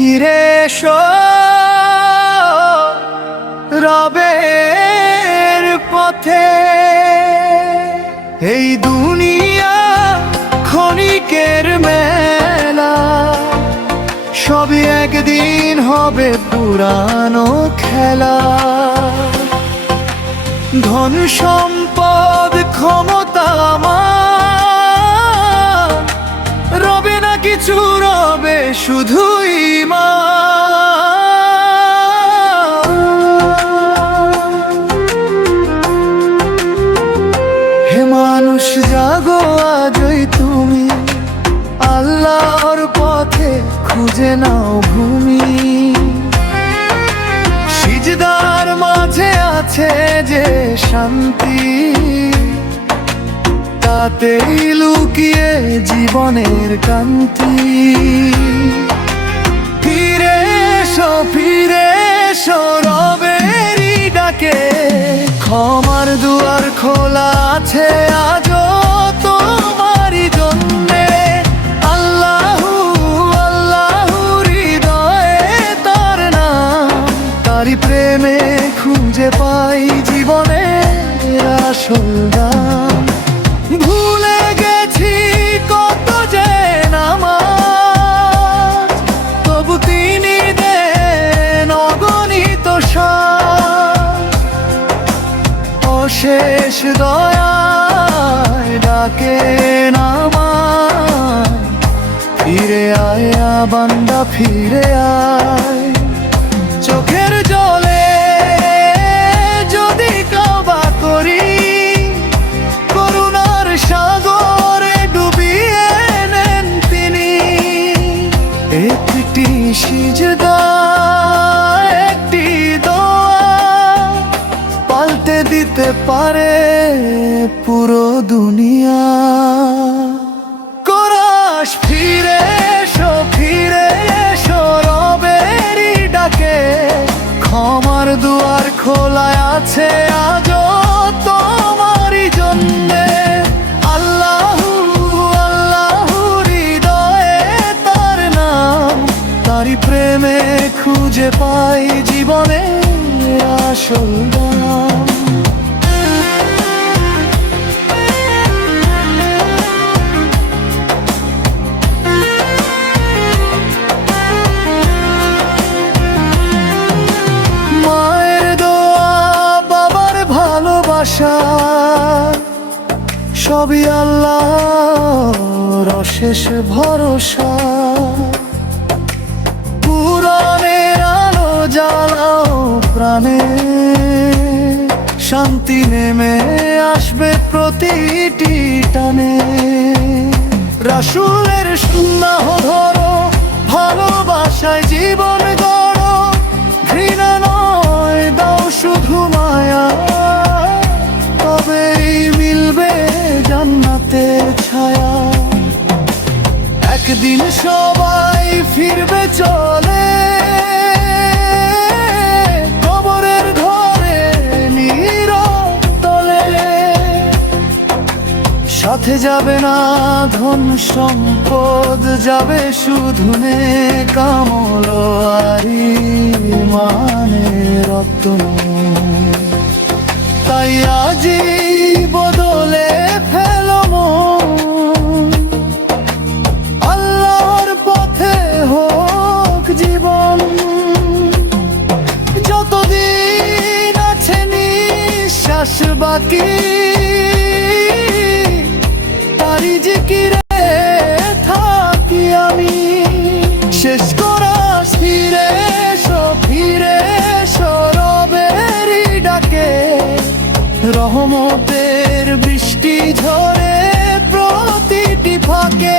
ফিরে এসো রবের পথে। এই দুনিয়া ক্ষণিকের মেলা, সবই একদিন হবে পুরানো খেলা। ধন সম্পদ ক্ষমতা আমার রবে না কিছু, রবে শুধু ঈমান। হে মানুষ জাগো আজই তুমি, আল্লাহর পথে খুঁজে নাও ভূমি। সিজদার মাঝে আছে যে শান্তি, তাতেই লুকিয়ে জীবনের কান্তি। ফিরে এসো রবেরই ডাকে, ক্ষমার দুয়ার খোলা আছে আজও তোমারই জন্যে। আল্লাহু আল্লাহু হৃদয়ে তার নাম, তারই প্রেমে খুঁজে পাই জীবনের আসল দাম। ভুলে গেছি কত যে নামাজ, তবু তিনি দেন অগণিত সাথ। অশেষ দয়ায় ডাকেন আমায়, ফিরে আয় বান্দা ফিরে আয়। চোখের জলে যদি তওবা করি, করুণার সাগরে ডুবিয়ে নেন তিনি। একটি সিজদা একটি দোয়া পাল্টে দিতে পারে পুরো দুনিয়া। কোরাস ফিরে এসো রবেরই ডাকে, ক্ষমার দুয়ার খোলা আছে আজও তোমারই জন্যে। আল্লাহু আল্লাহু হৃদয়ে তার নাম, তারই প্রেমে খুঁজে পাই জীবনের আসল দাম। সবই আল্লাহর অশেষ ভরসা। কুরআনের আলো জ্বালাও প্রাণে, শান্তি নেমে আসবে প্রতিটি টানে। রাসূলের সুন্নাহ ধরো, ভালোবাসায় জীবন গড়ো। ঘৃণা নয় দাও শুধু মায়া, তবেই মিলবে জান্নাতের ছায়া। একদিন সবাই ফিরবে চলে, কবরের ঘরে নীরব তলে। সাথে যাবে না ধন সম্পদ, যাবে শুধু নেক আমল আর ঈমানের রত্ন। তাই আজই বদলে ফেলো মন, আল্লাহর পথে হোক জীবন। যতদিন আছে নিঃশ্বাস বাকি, তারই জিকিরে থাকি আমি। শেষ কোরাস ফিরে এসো রবেরই ডাকে, রহমতের বৃষ্টি ঝরে প্রতিটি ফাঁকে।